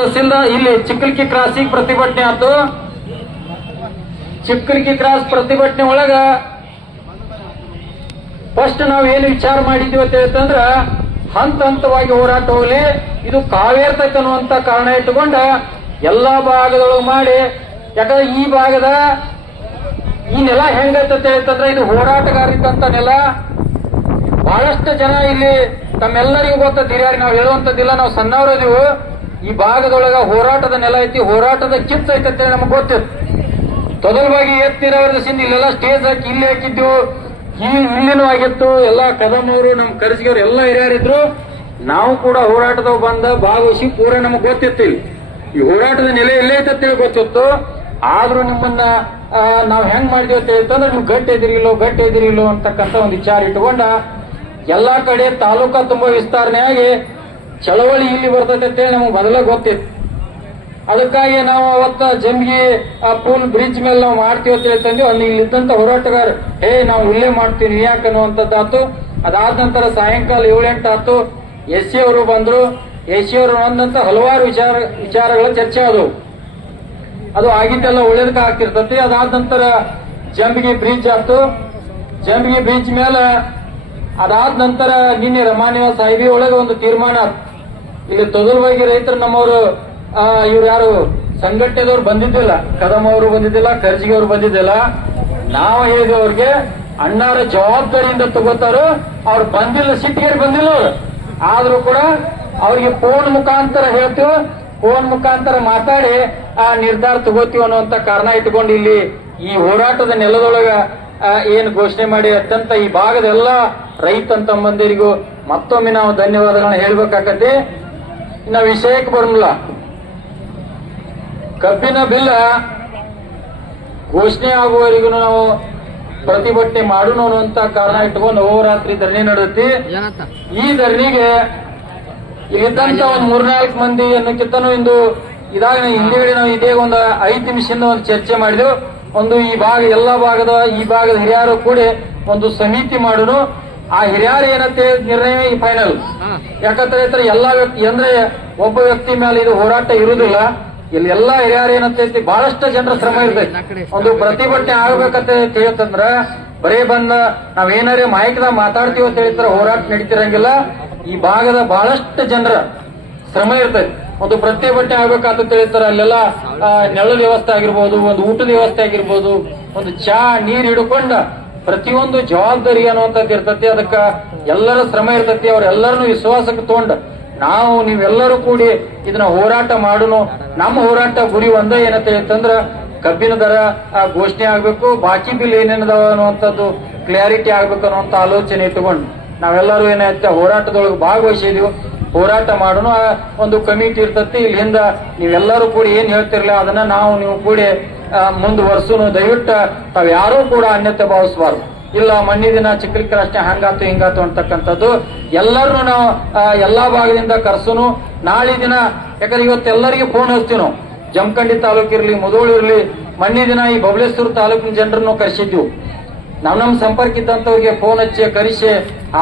ತಹಸೀಲ್ದಾರ್ ಇಲ್ಲಿ ಚಿಕ್ಕಲ್ಕಿ ಕ್ರಾಸಿಗೆ ಪ್ರತಿಭಟನೆ ಆಯ್ತು. ಚಿಕ್ಕಲ್ಕಿ ಕ್ರಾಸ್ ಪ್ರತಿಭಟನೆ ಒಳಗ ಫಸ್ಟ್ ನಾವು ಏನು ವಿಚಾರ ಮಾಡಿದ್ವಿ ಅಂತ ಹೇಳ್ತಂದ್ರ, ಹಂತ ಹಂತವಾಗಿ ಹೋರಾಟ ಹೋಗ್ಲಿ, ಇದು ಕಾವೇರ್ತೈತೆ ಅನ್ನುವಂತ ಕಾರಣ ಇಟ್ಟುಕೊಂಡ ಎಲ್ಲಾ ಭಾಗದೊಳಗೆ ಮಾಡಿ, ಯಾಕಂದ್ರೆ ಈ ಭಾಗದ ಈ ನೆಲ ಹೆಂಗೈತೆ ಅಂತ ಹೇಳ್ತಂದ್ರೆ, ಇದು ಹೋರಾಟಗಾರಿದ್ದಂತ ನೆಲ. ಬಹಳಷ್ಟು ಜನ ಇಲ್ಲಿ ತಮ್ಮೆಲ್ಲರಿಗೂ ಗೊತ್ತದ ಹಿರಿಯರಿಗೆ ನಾವು ಹೇಳುವಂತದ್ದಿಲ್ಲ ನಾವು ಸಣ್ಣವರದೀವು ಈ ಭಾಗದೊಳಗ ಹೋರಾಟದ ನೆಲ ಐತಿ, ಹೋರಾಟದ ಕಿಚ್ಚ ಐತೆ ಅಂತೇಳಿ ನಮಗೆ ಗೊತ್ತಿತ್ತು ತೊದಲವಾಗಿ ಎತ್ತಿರವರ್ಸಿಂದ ಇಲ್ಲೆಲ್ಲ ಸ್ಟೇಜ್ ಹಾಕಿ ಇಲ್ಲಿ ಹಾಕಿದ್ದು ಈ ಇಲ್ಲಿನೂ ಆಗಿತ್ತು, ಎಲ್ಲ ಕದಮವರು ನಮ್ಮ ಕರ್ಸಿಗೆಯವರು ಎಲ್ಲ ಹಿರಿಯರಿದ್ರು. ನಾವು ಕೂಡ ಹೋರಾಟದ ಬಂದ ಭಾಗವಹಿಸಿ ಪೂರ ನಮಗೆ ಗೊತ್ತಿತ್ತು ಇಲ್ಲಿ. ಈ ಹೋರಾಟದ ನೆಲೆ ಎಲ್ಲೇ ಐತೆ ಅಂತೇಳಿ ಗೊತ್ತಿತ್ತು. ಆದ್ರೂ ನಿಮ್ಮನ್ನ ನಾವು ಹೆಂಗ್ ಮಾಡಿದ್ವಿ ಅಂತ ಹೇಳ್ತಂದ್ರೆ ನೀವು ಗಟ್ಟಿ ಎದಿರಿಲ್ಲೋ ಗಟ್ಟಿ ಇಲ್ಲೋ ಅಂತಕ್ಕಂಥ ಒಂದು ವಿಚಾರ ಇಟ್ಕೊಂಡ ಎಲ್ಲಾ ಕಡೆ ತಾಲೂಕಾ ತುಂಬಾ ವಿಸ್ತರಣೆಯಾಗಿ ಚಳವಳಿ ಇಲ್ಲಿ ಬರ್ತದೆ ಅಂತೇಳಿ ನಮಗೆ ಮೊದಲೇ ಗೊತ್ತಿತ್ತು. ಅದಕ್ಕಾಗಿ ನಾವು ಅವತ್ತ ಆ ಪೂಲ್ ಬ್ರಿಡ್ಜ್ ಮೇಲೆ ನಾವು ಮಾಡ್ತೀವಿ ಅಂತ ಹೇಳ್ತಂದ್ವಿ ಅಲ್ಲಿ ಇಲ್ಲಿದ್ದಂತ ಹೋರಾಟಗಾರ, ಹೇ, ನಾವು ಇಲ್ಲೇ ಮಾಡ್ತೀವಿ ಯಾಕೆ ಅನ್ನುವಂಥದ್ದಾತು ಅದಾದ ನಂತರ ಸಾಯಂಕಾಲ ಏಳೆಂಟು ಆತು. ಎಸ್ ಸಿ ಅವರು ಬಂದ್ರು. ಎಸ್ ಸಿ ಅವರು ಬಂದಂತ ಹಲವಾರು ವಿಚಾರ, ವಿಚಾರಗಳ ಚರ್ಚೆ ಆದವು. ಅದು ಆಗಿದ್ದೆಲ್ಲ ಒಳ್ಳೇದಕ್ಕೆ ಆಗ್ತಿರ್ತತಿ. ಅದಾದ ನಂತರ ಜಂಬಿಗೆ ಬ್ರಿಡ್ಜ್ ಆಯ್ತು ಜಂಬಿಗೆ ಬ್ರಿಡ್ಜ್ ಮೇಲೆ ಅದಾದ ನಂತರ ನಿನ್ನೆ ರಮಾನಿವಾಸ ಹೈವೇ ಒಳಗೆ ಒಂದು ತೀರ್ಮಾನ ಆತು. ಇಲ್ಲಿ ತೊದಲವಾಗಿ ರೈತರು ನಮ್ಮವರು ಇವ್ರು ಯಾರು, ಸಂಘಟನೆದವ್ರು ಬಂದಿದ್ದಿಲ್ಲ, ಕದಮ್ ಅವರು ಬಂದಿದ್ದಿಲ್ಲ ಖರ್ಜಿಗೆ ಅವರು ಬಂದಿದ್ದಿಲ್ಲ. ನಾವು ಹೇಗೆ ಅವ್ರಿಗೆ ಅಣ್ಣಾರ ಜವಾಬ್ದಾರಿಯಿಂದ ತಗೋತಾರೋ, ಅವ್ರು ಬಂದಿಲ್ಲ ಸಿಟ್ಟಿಗೆ ಬಂದಿಲ್ಲ ಅವ್ರು. ಆದ್ರೂ ಕೂಡ ಅವ್ರಿಗೆ ಫೋನ್ ಮುಖಾಂತರ ಹೇಳ್ತೀವಿ, ಫೋನ್ ಮುಖಾಂತರ ಮಾತಾಡಿ, ಆ, ನಿರ್ಧಾರ ತಗೋತೀವಿ ಅನ್ನುವಂತ ಕಾರಣ ಇಟ್ಕೊಂಡು ಇಲ್ಲಿ ಈ ಹೋರಾಟದ ನೆಲದೊಳಗ ಏನು ಏನ್ ಘೋಷಣೆ ಮಾಡಿ ಅತ್ಯಂತ ಈ ಭಾಗದ ಎಲ್ಲ ರೈತ ತಮ್ಮಂದಿರಿಗೂ ಮತ್ತೊಮ್ಮೆ ನಾವು ಧನ್ಯವಾದಗಳನ್ನ ಹೇಳ್ಬೇಕಾಗತ್ತೆ ಇನ್ನ ವಿಷಯಕ್ಕೆ ಬರಂಗಿಲ್ಲ ಕಬ್ಬಿನ ಬಿಲ್ಲ ಘೋಷಣೆ ಆಗುವವರೆಗೂ ನಾವು ಪ್ರತಿಭಟನೆ ಮಾಡೋಣ ಅನ್ನುವಂತ ಕಾರಣ ಇಟ್ಕೊಂಡು ಹೋರಾತ್ರಿ ಧರಣಿ ನಡೆಯುತ್ತೆ ಏನಂತ? ಈ ಧರಣಿಗೆ ಇದ್ದಂತ ಒಂದ್ ಮೂರ್ನಾಲ್ಕು ಮಂದಿ ಅನ್ನೋಕ್ಕಿಂತನೂ ಇಂದು ಇದಾಗ ಹಿಂದಿಗಡೆ ನಾವು ಇದೇ ಒಂದು ಐದು ನಿಮಿಷದಿಂದ ಒಂದು ಚರ್ಚೆ ಮಾಡಿದೆವು. ಒಂದು ಈ ಭಾಗ ಎಲ್ಲಾ ಭಾಗದ ಈ ಭಾಗದ ಹಿರಿಯರು ಕೂಡಿ ಒಂದು ಸಮಿತಿ ಮಾಡೋನು. ಆ ಹಿರಿಯರು ಏನತ್ತೆ ನಿರ್ಣಯ ಈ ಫೈನಲ್ ಯಾಕಂತ ಹೇಳ್ತಾರೆ ಎಲ್ಲಾ ವ್ಯಕ್ತಿ ಅಂದ್ರೆ ಒಬ್ಬ ವ್ಯಕ್ತಿ ಮೇಲೆ ಇದು ಹೋರಾಟ ಇರುವುದಿಲ್ಲ. ಇಲ್ಲಿ ಎಲ್ಲಾ ಹಿರಿಯರು ಏನಂತ ಬಹಳಷ್ಟು ಜನರ ಶ್ರಮ ಇರ್ತೈತಿ ಒಂದು ಪ್ರತಿಭಟನೆ ಆಗ್ಬೇಕಂತ ಹೇಳ್ತಂದ್ರ ಬರೇ ಬಂದ ನಾವೇನಾರೇ ಮಾಹಿತಿದಾಗ ಮಾತಾಡ್ತೀವಿ ಅಂತ ಹೇಳ್ತಾರೆ ಹೋರಾಟ ನಡೀತಿರಂಗಿಲ್ಲ. ಈ ಭಾಗದ ಬಹಳಷ್ಟು ಜನರ ಶ್ರಮ ಇರ್ತೈತಿ ಒಂದು ಪ್ರತಿಭಟನೆ ಆಗ್ಬೇಕಂತ ಹೇಳ್ತಾರೆ ಅಲ್ಲೆಲ್ಲ ನೆಲದ ವ್ಯವಸ್ಥೆ ಆಗಿರ್ಬೋದು ಒಂದು ಊಟದ ವ್ಯವಸ್ಥೆ ಆಗಿರ್ಬೋದು ಒಂದು ಚಾ ನೀರ್ ಹಿಡ್ಕೊಂಡ ಪ್ರತಿಯೊಂದು ಜವಾಬ್ದಾರಿ ಅನ್ನುವಂಥದ್ದು ಇರ್ತತಿ. ಅದಕ್ಕ ಎಲ್ಲರ ಶ್ರಮ ಇರ್ತತಿ. ಅವ್ರೆಲ್ಲರನ್ನು ವಿಶ್ವಾಸಕ್ಕೆ ತಗೊಂಡ ನಾವು ನೀವೆಲ್ಲರೂ ಕೂಡಿ ಇದನ್ನ ಹೋರಾಟ ಮಾಡೋಣ ನಮ್ಮ ಹೋರಾಟ ಗುರಿ ಒಂದೇ ಏನಂತ ಹೇಳ್ತಂದ್ರ ಕಬ್ಬಿನ ದರ ಘೋಷಣೆ ಆಗ್ಬೇಕು, ಬಾಕಿ ಬಿಲ್ ಏನೇನದಾವ ಅನ್ನುವಂಥದ್ದು ಕ್ಲಾರಿಟಿ ಆಗ್ಬೇಕು ಅನ್ನುವಂಥ ಆಲೋಚನೆ ಇಟ್ಟುಕೊಂಡು ನಾವೆಲ್ಲರೂ ಏನಾಯ್ತೆ ಹೋರಾಟದೊಳಗೆ ಭಾಗವಹಿಸಿದೀವಿ. ಹೋರಾಟ ಮಾಡೋಣ ಆ, ಒಂದು ಕಮಿಟಿ ಇರ್ತತಿ. ಇಲ್ಲಿಂದ ನೀವೆಲ್ಲರೂ ಕೂಡಿ ಏನ್ ಹೇಳ್ತಿರ್ಲಿಲ್ಲ ಅದನ್ನ ನಾವು ನೀವು ಕೂಡಿ ಮುಂದುವರ್ಸುನು. ದಯವಿಟ್ಟು ತಾವ್ ಯಾರೂ ಕೂಡ ಅನ್ಯತೆ ಭಾವಿಸಬಾರ್ದು. ಇಲ್ಲ ಮಣ್ಣಿನ ದಿನ ಅಷ್ಟೇ ಹಂಗಾತು, ಹಿಂಗಾತು ಅಂತಕ್ಕಂಥದ್ದು. ಎಲ್ಲರನ್ನು ನಾವು ಎಲ್ಲಾ ಭಾಗದಿಂದ ಕರ್ಸುನು. ನಾಳೆ ದಿನ, ಯಾಕಂದ್ರೆ ಎಲ್ಲರಿಗೂ ಫೋನ್ ಹಚ್ತೀವಿ ನಾವು ಜಮಖಂಡಿ ತಾಲೂಕು ಇರಲಿ, ಮುದೋಳು ಇರಲಿ ಮಣ್ಣಿನ ದಿನ ಈ ಬಬಲೇಶ್ವರ ತಾಲೂಕಿನ ಜನರನ್ನು ಕರೆಸಿದ್ವಿ. ನಮ್ ನಮ್ ಸಂಪರ್ಕ ಇದ್ದಂಥವ್ರಿಗೆ ಫೋನ್ ಹಚ್ಚಿ, ಕರೆಸಿ,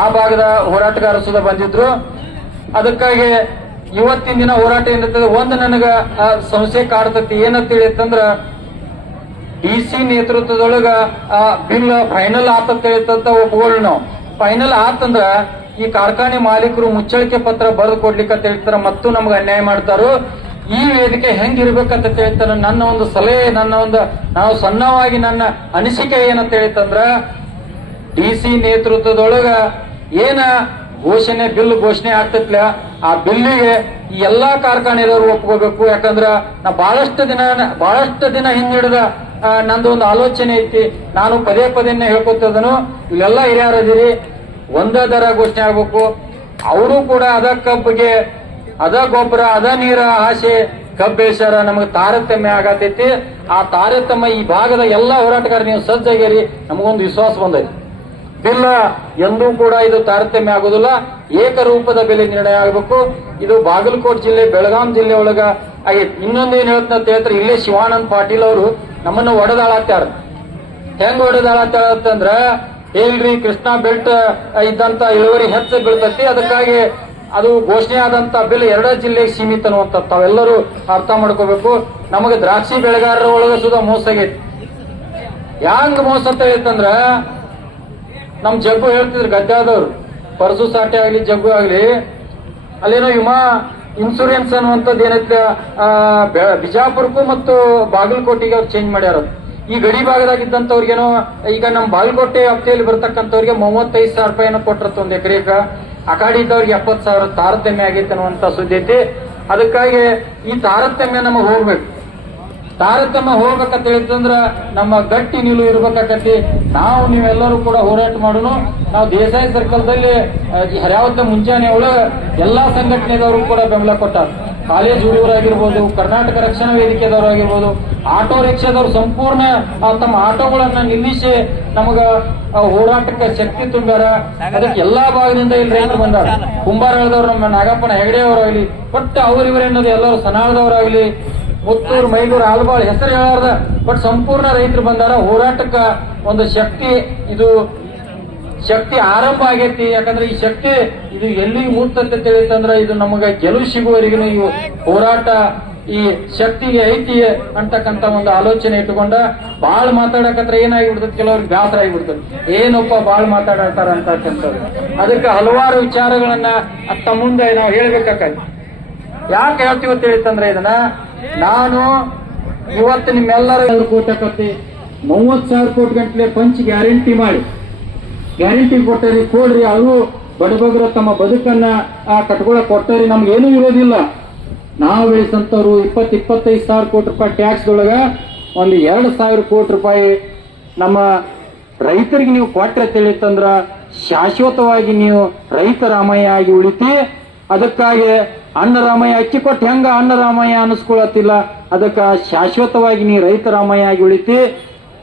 ಆ ಭಾಗದ ಹೋರಾಟಗಾರ ಸುದ ಬಂದಿದ್ರು. ಅದಕ್ಕಾಗಿ ಇವತ್ತಿನ ದಿನ ಹೋರಾಟ ಏನಿರ್ತದೆ, ಒಂದು ನನಗ ಸಂಶಯ ಕಾಡ್ತತಿ. ಏನಂತ ಹೇಳಿತ್ತಂದ್ರ ಡಿ ಸಿ ನೇತೃತ್ವದೊಳಗ ಬಿಲ್ ಫೈನಲ್ ಆತಂತ ಒಪ್ಕೊಳ್ಳಿ ನಾವು ಫೈನಲ್ ಆತಂದ್ರ ಈ ಕಾರ್ಖಾನೆ ಮಾಲೀಕರು ಮುಚ್ಚಳಿಕೆ ಪತ್ರ ಬರೆದು ಕೊಡ್ಲಿಕ್ಕೆ ಹೇಳ್ತಾರ, ಮತ್ತು ನಮ್ಗೆ ಅನ್ಯಾಯ ಮಾಡ್ತಾರೋ. ಈ ವೇದಿಕೆ ಹೆಂಗಿರ್ಬೇಕಂತ ಹೇಳ್ತಾರ, ನನ್ನ ಒಂದು ಸಲಹೆ, ನನ್ನ ಒಂದು, ನಾವು ಸಣ್ಣವಾಗಿ ನನ್ನ ಅನಿಸಿಕೆ ಏನಂತ ಹೇಳಿತಂದ್ರ ಡಿ ಸಿ ನೇತೃತ್ವದೊಳಗ ಏನ ಘೋಷಣೆ, ಬಿಲ್ ಘೋಷಣೆ ಆಗ್ತತ್ಲ, ಆ ಬಿಲ್ಲಿಗೆ ಎಲ್ಲಾ ಕಾರ್ಖಾನೆದವರು ಒಪ್ಕೋಬೇಕು. ಯಾಕಂದ್ರ ನಾ ಬಹಳಷ್ಟು ದಿನ ಬಹಳಷ್ಟು ದಿನ ಹಿಂದಿಡಿದ ನಂದು ಒಂದು ಆಲೋಚನೆ ಐತಿ. ನಾನು ಪದೇ ಪದೇನೆ ಹೇಳ್ಕೊತದನು ಇಲ್ಲೆಲ್ಲ ಹಿರಿಯರದಿರಿ, ಒಂದ ದರ ಘೋಷಣೆ ಆಗ್ಬೇಕು. ಅವರು ಕೂಡ ಅದ ಕಬ್ಬಿಗೆ, ಅದ ಗೊಬ್ಬರ, ಅದ ನೀರ ಆಸೆ ಕಬ್ಬೇಶ್ವರ ನಮಗೆ ತಾರತಮ್ಯ ಆಗತೈತಿ. ಆ ತಾರತಮ್ಯ ಈ ಭಾಗದ ಎಲ್ಲಾ ಹೋರಾಟಗಾರ ನೀವು ಸಜ್ಜಾಗಿರಿ ನಮಗೊಂದು ವಿಶ್ವಾಸ ಬಂದೈತಿ. ಬಿಲ್ಲ ಎಂದೂ ಕೂಡ ಇದು ತಾರತಮ್ಯ ಆಗುದಿಲ್ಲ. ಏಕರೂಪದ ಬೆಲೆ ನಿರ್ಣಯ ಆಗಬೇಕು. ಇದು ಬಾಗಲಕೋಟೆ ಜಿಲ್ಲೆ, ಬೆಳಗಾಂ ಜಿಲ್ಲೆ ಒಳಗ ಆಗೈತಿ. ಇನ್ನೊಂದು ಹೇಳ್ತೀನಿ ಅಂತ ಹೇಳ್ತಾರೆ, ಇಲ್ಲೇ ಶಿವಾನಂದ್ ಪಾಟೀಲ್ ಅವರು ನಮ್ಮನ್ನ ಒಡೆದಾಳತ್ಯಾರ ಹೆಂಗ್ ಹೊಡೆದಾಳತ್ತಂದ್ರ ಹೇಳ್ರಿ ಕೃಷ್ಣ ಬೆಲ್ಟ್ ಇದ್ದಂತ ಇಳುವರಿ ಹೆಚ್ಚು ಬೀಳ್ತತಿ, ಅದಕ್ಕಾಗಿ ಅದು ಘೋಷಣೆ ಆದಂತ ಬಿಲ್ ಎರಡ ಜಿಲ್ಲೆಗೆ ಸೀಮಿತ ಅನ್ನುವಂತ ತಾವೆಲ್ಲರೂ ಅರ್ಥ ಮಾಡ್ಕೋಬೇಕು. ನಮಗೆ ದ್ರಾಕ್ಷಿ ಬೆಳೆಗಾರರ ಒಳಗೆ ಸುಧಾ ಮೋಸ ಆಗೈತಿ. ಯಾಂಗ್ ಮೋಸ ಅಂತ ಹೇಳ್ತಂದ್ರ ನಮ್ ಜಗ್ಗು ಹೇಳ್ತಿದ್ರು ಗದ್ದಾದವ್ರು ಪರಸು ಸಾಟೆ ಆಗ್ಲಿ, ಜಗ್ಗು ಆಗ್ಲಿ, ಅಲ್ಲೇನೋ ವಿಮಾ ಇನ್ಸೂರೆನ್ಸ್ ಅನ್ನುವಂಥದ್ದು ಏನೈತೆ? ಬಿಜಾಪುರಕ್ಕೂ ಮತ್ತು ಬಾಗಲಕೋಟೆಗೆ ಅವ್ರು ಚೇಂಜ್ ಮಾಡ್ಯಾರ. ಈ ಗಡಿ ಭಾಗದಾಗಿದ್ದಂಥವ್ರಿಗೇನೋ, ಈಗ ನಮ್ಮ ಬಾಗಲಕೋಟೆ ವ್ಯಾಪ್ತಿಯಲ್ಲಿ ಬರ್ತಕ್ಕಂಥವ್ರಿಗೆ ಮೂವತ್ತೈದು ಸಾವಿರ ರೂಪಾಯಿನ ಕೊಟ್ಟಿರತ್ತ ಒಂದು ಎಕರೆಗ ಆ ಕಡೆ ಇದ್ದವ್ರಿಗೆ ಎಪ್ಪತ್ತು ಸಾವಿರ ತಾರತಮ್ಯ ಆಗೈತೆ ಅನ್ನುವಂಥ ಸುದ್ದಿ ಐತಿ. ಅದಕ್ಕಾಗಿ ಈ ತಾರತಮ್ಯ ನಮಗೆ ಹೋಗ್ಬೇಕು. ತಾರತಮ್ಯ ಹೋಗ್ಬೇಕಂತ ಹೇಳಿದಂದ್ರ ನಮ್ಮ ಗಟ್ಟಿ ನಿಲು ಇರ್ಬೇಕಾಕತಿ ನಾವು ನೀವೆಲ್ಲರೂ ಕೂಡ ಹೋರಾಟ ಮಾಡೋಣ ನಾವು ದೇಸಾಯಿ ಸರ್ಕಲ್ದಲ್ಲಿ ಹರ್ಯಾವತ್ತ ಮುಂಜಾನೆ ಒಳಗ ಎಲ್ಲಾ ಸಂಘಟನೆದವರು ಕೂಡ ಬೆಂಬಲ ಕೊಟ್ಟಾರ. ಕಾಲೇಜ್ ಹುಡುಗರಾಗಿರ್ಬೋದು, ಕರ್ನಾಟಕ ರಕ್ಷಣಾ ವೇದಿಕೆದವರಾಗಿರ್ಬೋದು ಆಟೋ ರಿಕ್ಷಾದವರು ಸಂಪೂರ್ಣ ತಮ್ಮ ಆಟೋಗಳನ್ನ ನಿಲ್ಲಿಸಿ ನಮಗ ಹೋರಾಟಕ್ಕೆ ಶಕ್ತಿ ತುಂಬ್ಯಾರ. ಅದಕ್ಕೆ ಎಲ್ಲಾ ಭಾಗದಿಂದ ಇಲ್ಲಿ ರೈತರು ಬಂದಾರ. ಕುಂಬಾರಳದವ್ರು ನಮ್ಮ ನಾಗಪ್ಪನ ಹೆಗಡೆ ಅವರಾಗ್ಲಿ ಬಟ್ ಅವ್ರಿವರೇನದು ಎಲ್ಲರೂ ಸನಾಳದವರಾಗ್ಲಿ ಮುತ್ತೂರು ಮೈಲೂರು ಆಲ್ಬಾಳ್ ಹೆಸರು ಹೇಳಾರ್ದ ಬಟ್ ಸಂಪೂರ್ಣ ರೈತರು ಬಂದಾರ, ಹೋರಾಟಕ್ಕ ಒಂದು ಶಕ್ತಿ, ಇದು ಶಕ್ತಿ ಆರಂಭ ಆಗೈತಿ. ಯಾಕಂದ್ರೆ ಈ ಶಕ್ತಿ ಇದು ಎಲ್ಲಿ ಮೂರ್ತಂತೆ ತಿಳಿತಂದ್ರ ಇದು ನಮಗೆ ಗೆಲುವು ಸಿಗುವವರೆಗೂ ಇವು ಹೋರಾಟ ಈ ಶಕ್ತಿಗೆ ಐತಿ ಅಂತಕ್ಕಂತ ಒಂದು ಆಲೋಚನೆ ಇಟ್ಟುಕೊಂಡ ಬಾಳ್ ಮಾತಾಡಕತ್ರ ಏನಾಗಿಬಿಡ್ತದೆ ಕೆಲವ್ರಿಗೆ ಬೇಸರ ಆಗಿಬಿಡ್ತದೆ ಏನಪ್ಪ ಬಾಳ್ ಮಾತಾಡತಾರ ಅಂತಕ್ಕಂಥದ್ದು ಅದಕ್ಕೆ ಹಲವಾರು ವಿಚಾರಗಳನ್ನ ಅತ್ತ ಮುಂದೆ ನಾವು ಹೇಳ್ಬೇಕಾಗತ್ತೆ ಯಾಕೆ ಹೇಳ್ತೀವಿ ಅಂತ ಹೇಳಿತಂದ್ರೆ ಇದನ್ನ ನಾನು ಇವತ್ತು ನಿಮ್ಮೆಲ್ಲರ ಕೋಟಕತ್ತಿ ಮೂವತ್ ಸಾವಿರ ಕೋಟಿ ಗಂಟಲೆ ಪಂಚ್ ಗ್ಯಾರಂಟಿ ಮಾಡಿ. ಗ್ಯಾರಂಟಿ ಕೊಟ್ಟರಿ ಕೊಡ್ರಿ ಅವರು ಬಡಬಗರ ತಮ್ಮ ಬದುಕನ್ನ, ಆ, ಕಟ್ಕೊಳಕ್ ಕೊಟ್ಟರಿ ನಮ್ಗೆ ಏನೂ ಇರೋದಿಲ್ಲ. ನಾವು ಬೆಳೆಸಂತವ್ರು ಇಪ್ಪತ್ ಇಪ್ಪತ್ತೈದು ಸಾವಿರ ಕೋಟಿ ರೂಪಾಯಿ ಟ್ಯಾಕ್ಸ್ ಒಳಗ ಒಂದು ಎರಡು ಸಾವಿರ ಕೋಟಿ ರೂಪಾಯಿ ನಮ್ಮ ರೈತರಿಗೆ ನೀವು ಕೊಟ್ರೆ ತಿಳಿತಂದ್ರ ಶಾಶ್ವತವಾಗಿ ನೀವು ರೈತ ರಾಮಯ್ಯ ಆಗಿ ಉಳಿತಿ. ಅದಕ್ಕಾಗಿ ಅನ್ನರಾಮಯ್ಯ ಅಕ್ಕಿ ಕೊಟ್ಟು ಹೆಂಗ ಅನ್ನರಾಮಯ್ಯ ಅನಿಸ್ಕೊಳತ್ತಿಲ್ಲ ಅದಕ್ಕ ಶಾಶ್ವತವಾಗಿ ನೀ ರೈತ ರಾಮಯ್ಯ ಆಗಿ ಉಳಿತಿ.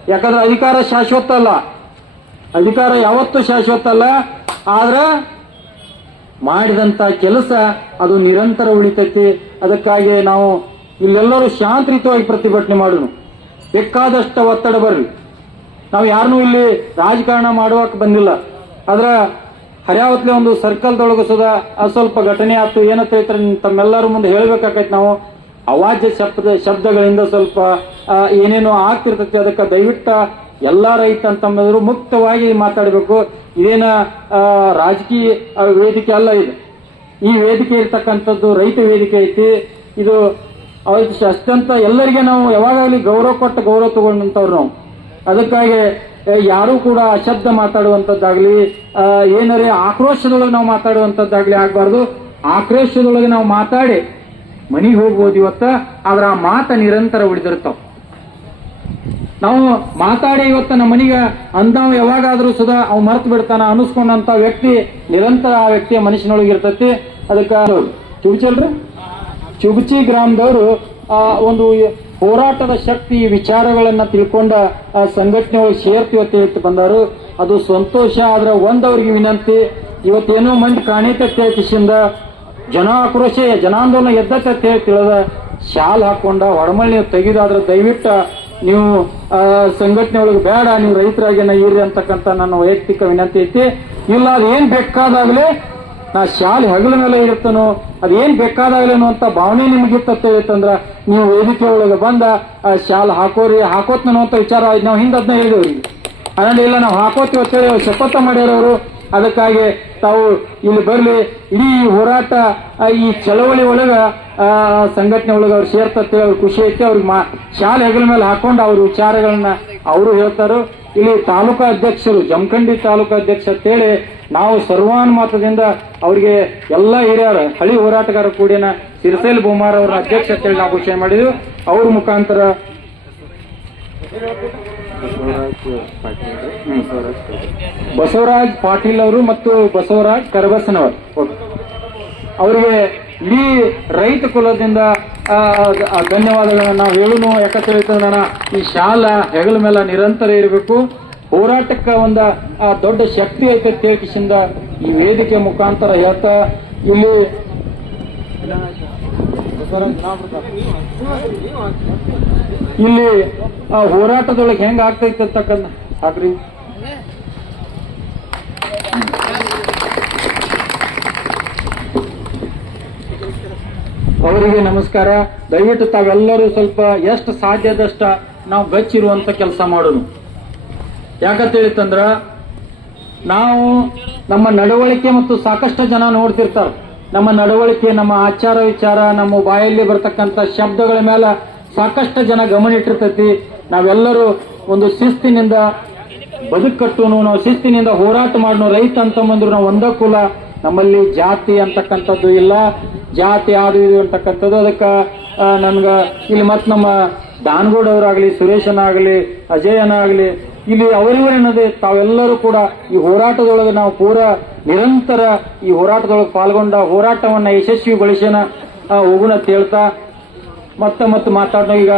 ಯಾಕಂದ್ರೆ ಅಧಿಕಾರ ಶಾಶ್ವತ ಅಲ್ಲ. ಅಧಿಕಾರ ಯಾವತ್ತೂ ಶಾಶ್ವತ ಅಲ್ಲ. ಆದ್ರ ಮಾಡಿದಂತ ಕೆಲಸ ಅದು ನಿರಂತರ ಉಳಿತೈತಿ. ಅದಕ್ಕಾಗಿ ನಾವು ಇಲ್ಲೆಲ್ಲರೂ ಶಾಂತರಿತವಾಗಿ ಪ್ರತಿಭಟನೆ ಮಾಡೋಣ. ಬೇಕಾದಷ್ಟು ಒತ್ತಡ ಬರ್ರಿ. ನಾವು ಯಾರನ್ನೂ ಇಲ್ಲಿ ರಾಜಕಾರಣ ಮಾಡೋಕೆ ಬಂದಿಲ್ಲ. ಆದ್ರ ಹರ್ಯಾವತ್ಲೆ ಒಂದು ಸರ್ಕಲ್ದೊಳಗೆ ಸುಧಾ ಅಸ್ವಲ್ಪ ಸ್ವಲ್ಪ ಘಟನೆ ಆಯ್ತು. ಏನಂತ ಹೇಳ್ತಾರೆ ತಮ್ಮೆಲ್ಲರ ಮುಂದೆ ಹೇಳ್ಬೇಕಾಕೈತಿ ನಾವು. ಅವಾಜ್ಯ ಶಬ್ದ ಶಬ್ದಗಳಿಂದ ಸ್ವಲ್ಪ ಏನೇನೋ ಆಗ್ತಿರ್ತೈತಿ. ಅದಕ್ಕೆ ದಯವಿಟ್ಟ ಎಲ್ಲ ರೈತ ಅಂತಂದ್ರು ಮುಕ್ತವಾಗಿ ಮಾತಾಡಬೇಕು. ಇದೇನ ರಾಜಕೀಯ ವೇದಿಕೆ ಅಲ್ಲ ಇದು. ಈ ವೇದಿಕೆ ಇರ್ತಕ್ಕಂಥದ್ದು ರೈತ ವೇದಿಕೆ ಐತಿ. ಇದು ಅಷ್ಟಂತ ಎಲ್ಲರಿಗೆ ನಾವು ಯಾವಾಗಲಿ ಗೌರವ ಕೊಟ್ಟು ಗೌರವ ತಗೊಂಡಂತವ್ರು ನಾವು. ಅದಕ್ಕಾಗಿ ಯಾರೂ ಕೂಡ ಅಶಬ್ದ ಮಾತಾಡುವಂತದ್ದಾಗ್ಲಿ ಏನರೇ ಆಕ್ರೋಶದೊಳಗೆ ನಾವು ಮಾತಾಡುವಂತದ್ದಾಗ್ಲಿ ಆಗ್ಬಾರ್ದು. ಆಕ್ರೋಶದೊಳಗೆ ನಾವು ಮಾತಾಡಿ, ಮನೆಗೆ ಹೋಗ್ಬೋದು ಇವತ್ತ, ಆದ್ರೆ ಆ ಮಾತ ನಿರಂತರ ಉಳಿದಿರ್ತಾವ ನಾವು ಮಾತಾಡಿ ಇವತ್ತ ನಮ್ಮ ಮನಿಗೆ ಅಂದವ ಯಾವಾಗಾದ್ರೂ ಸುಧಾ ಅವ್ ಮರ್ತು ಬಿಡ್ತಾನ ಅನಿಸ್ಕೊಂಡಂತ ವ್ಯಕ್ತಿ, ನಿರಂತರ ಆ ವ್ಯಕ್ತಿಯ ಮನುಷ್ಯನೊಳಗೆ ಇರ್ತತಿ. ಅದಕ್ಕೆ, ಚುಗುಚಲ್ರಿ? ಚುಬುಚಿ ಗ್ರಾಮದವರು, ಆ, ಒಂದು ಹೋರಾಟದ ಶಕ್ತಿ ವಿಚಾರಗಳನ್ನ ತಿಳ್ಕೊಂಡ ಆ ಸಂಘಟನೆ ಒಳಗೆ ಸೇರ್ತೀವಿ ಅಂತ ಬಂದಾರು ಅದು ಸಂತೋಷ ಆದ್ರೆ ಒಂದವ್ರಿಗೆ ವಿನಂತಿ, ಇವತ್ತೇನೋ ಮಂದಿ ಕಾಣಿತತ್ತೆ ಕಿಶಿಂದ ಜನ ಆಕ್ರೋಶ, ಜನಾಂದೋಲನ ಎದ್ದತ್ತೆ ತಿಳಿದ ಶಾಲ್ ಹಾಕೊಂಡ ಹೊರಮಳ್ಳಿ ನೀವು ತೆಗೆದಾದ್ರೆ ದಯವಿಟ್ಟು ನೀವು ಸಂಘಟನೆ ಒಳಗೆ ಬೇಡ, ನೀವು ರೈತರಾಗಿ ಇರ್ರಿ ಅಂತಕ್ಕಂಥ ನನ್ನ ವೈಯಕ್ತಿಕ ವಿನಂತಿ ಐತಿ. ಇಲ್ಲ ಅದೇನ್ ಬೇಕಾದಾಗ್ಲೇ ನಾ ಶಾಲೆ ಹಗಲ ಮೇಲೆ ಇರ್ತಾನೋ ಅದೇನ್ ಬೇಕಾದಾಗ್ಲೇನು ಅಂತ ಭಾವನೆ ನಿಮ್ಗಿರ್ತತ್ತೆ ಅಂತಂದ್ರ ನೀವು ವೇದಿಕೆ ಒಳಗೆ ಬಂದ ಶಾಲ್ ಹಾಕೋರಿ ಹಾಕೋತ್ ಅಂತ ವಿಚಾರ ನಾವು ಹಿಂದದ್ನ ಹೇಳಿದವ್ರಿ ಅದನ್ನ ಇಲ್ಲ. ನಾವು ಹಾಕೋತೀವಿ ಅಂತೇಳಿ ಅವ್ರು ಶಪಥ ಮಾಡಿರೋರು ಅದಕ್ಕಾಗಿ ತಾವು ಇಲ್ಲಿ ಬರ್ಲಿ. ಇಡೀ ಹೋರಾಟ ಈ ಚಳವಳಿ ಒಳಗ ಸಂಘಟನೆ ಒಳಗ ಅವ್ರು ಸೇರ್ತೇಳಿ ಅವ್ರ ಖುಷಿ ಐತಿ. ಅವ್ರಿಗೆ ಮಾ, ಶಾಲೆ ಹೆಗಲ ಮೇಲೆ ಹಾಕೊಂಡು ಅವ್ರ ವಿಚಾರಗಳನ್ನ ಅವರು ಹೇಳ್ತಾರು. ಇಲ್ಲಿ ತಾಲೂಕಾ ಅಧ್ಯಕ್ಷರು, ಜಮಖಂಡಿ ತಾಲೂಕಾ ಅಧ್ಯಕ್ಷ ಅಂತೇಳಿ ನಾವು ಸರ್ವಾನುಮತದಿಂದ ಅವ್ರಿಗೆ ಎಲ್ಲ ಹಿರಿಯರ, ಹಳಿ ಹೋರಾಟಗಾರ ಕೂಡಿನ ಸಿರಸೈಲ್ ಬೊಮ್ಮಾರ್ ಅವರ ಅಧ್ಯಕ್ಷ ನಾವು ಘೋಷಣೆ ಮಾಡಿದ್ವಿ. ಅವ್ರ ಮುಖಾಂತರ ಬಸವರಾಜ್ ಪಾಟೀಲ್ ಅವರು ಮತ್ತು ಬಸವರಾಜ್ ಕರಬಸನವರು. ಅವರಿಗೆ ಈ ರೈತ ಕುಲದಿಂದ ಧನ್ಯವಾದಗಳನ್ನ ನಾವು ಹೇಳುನು ಯಾಕಂತ ಈ ಶಾಲ ಹೆಗಲ ಮೇಲೆ ನಿರಂತರ ಇರಬೇಕು. ಹೋರಾಟಕ್ಕೆ ಒಂದ ಆ, ದೊಡ್ಡ ಶಕ್ತಿ ಐತೆ ತೇಪಿಸಿಂದ ಈ ವೇದಿಕೆ ಮುಖಾಂತರ ಹೇಳ್ತಾ ಇಲ್ಲಿ ಇಲ್ಲಿ ಆ, ಹೋರಾಟದೊಳಗೆ ಹೆಂಗ್ ಆಗ್ತೈತೆ ಅಂತಕ್ಕಂಥ ಹಾಕ್ರಿ ಅವರಿಗೆ ನಮಸ್ಕಾರ. ದಯವಿಟ್ಟು ತಾವೆಲ್ಲರೂ ಸ್ವಲ್ಪ ಎಷ್ಟು ಸಾಧ್ಯದಷ್ಟ ನಾವು ಗಚ್ಚಿರುವಂತ ಕೆಲಸ ಮಾಡೋಣ ಯಾಕಂತ ಹೇಳಿತಂದ್ರ ನಾವು ನಮ್ಮ ನಡವಳಿಕೆ ಮತ್ತು ಸಾಕಷ್ಟು ಜನ ನೋಡ್ತಿರ್ತಾರೆ. ನಮ್ಮ ನಡವಳಿಕೆ, ನಮ್ಮ ಆಚಾರ ವಿಚಾರ, ನಮ್ಮ ಬಾಯಲ್ಲಿ ಬರ್ತಕ್ಕಂಥ ಶಬ್ದಗಳ ಮೇಲೆ ಸಾಕಷ್ಟು ಜನ ಗಮನ ಇಟ್ಟಿರ್ತೈತಿ. ನಾವೆಲ್ಲರೂ ಒಂದು ಶಿಸ್ತಿನಿಂದ ಬದುಕಟ್ಟುನು ನಾವು ಶಿಸ್ತಿನಿಂದ ಹೋರಾಟ ಮಾಡೋ ರೈತ ಅಂತ ಬಂದ್ರು ನಾವು ಒಂದ ಕುಲ. ನಮ್ಮಲ್ಲಿ ಜಾತಿ ಅಂತಕ್ಕಂಥದ್ದು ಇಲ್ಲ. ಜಾತಿ ಅದು ಇದು ಅಂತಕ್ಕಂಥದ್ದು. ಅದಕ್ಕೆ ನನ್ಗೆ ಇಲ್ಲಿ ಮತ್ ನಮ್ಮ ದಾನಗೌಡ ಅವರಾಗ್ಲಿ ಸುರೇಶನಾಗ್ಲಿ, ಅಜಯನಾಗ್ಲಿ ಇಲ್ಲಿ ಅವರಿವರೇನದೆ ತಾವೆಲ್ಲರೂ ಕೂಡ ಈ ಹೋರಾಟದೊಳಗೆ ನಾವು ಪೂರ ನಿರಂತರ ಈ ಹೋರಾಟದೊಳಗೆ ಪಾಲ್ಗೊಂಡ ಹೋರಾಟವನ್ನ ಯಶಸ್ವಿಗೊಳಿಸೋಣ ಹೋಗುಣ ಅಂತ ಹೇಳ್ತಾ ಮತ್ತೆ ಮತ್ತೆ ಮಾತಾಡೋ ಈಗ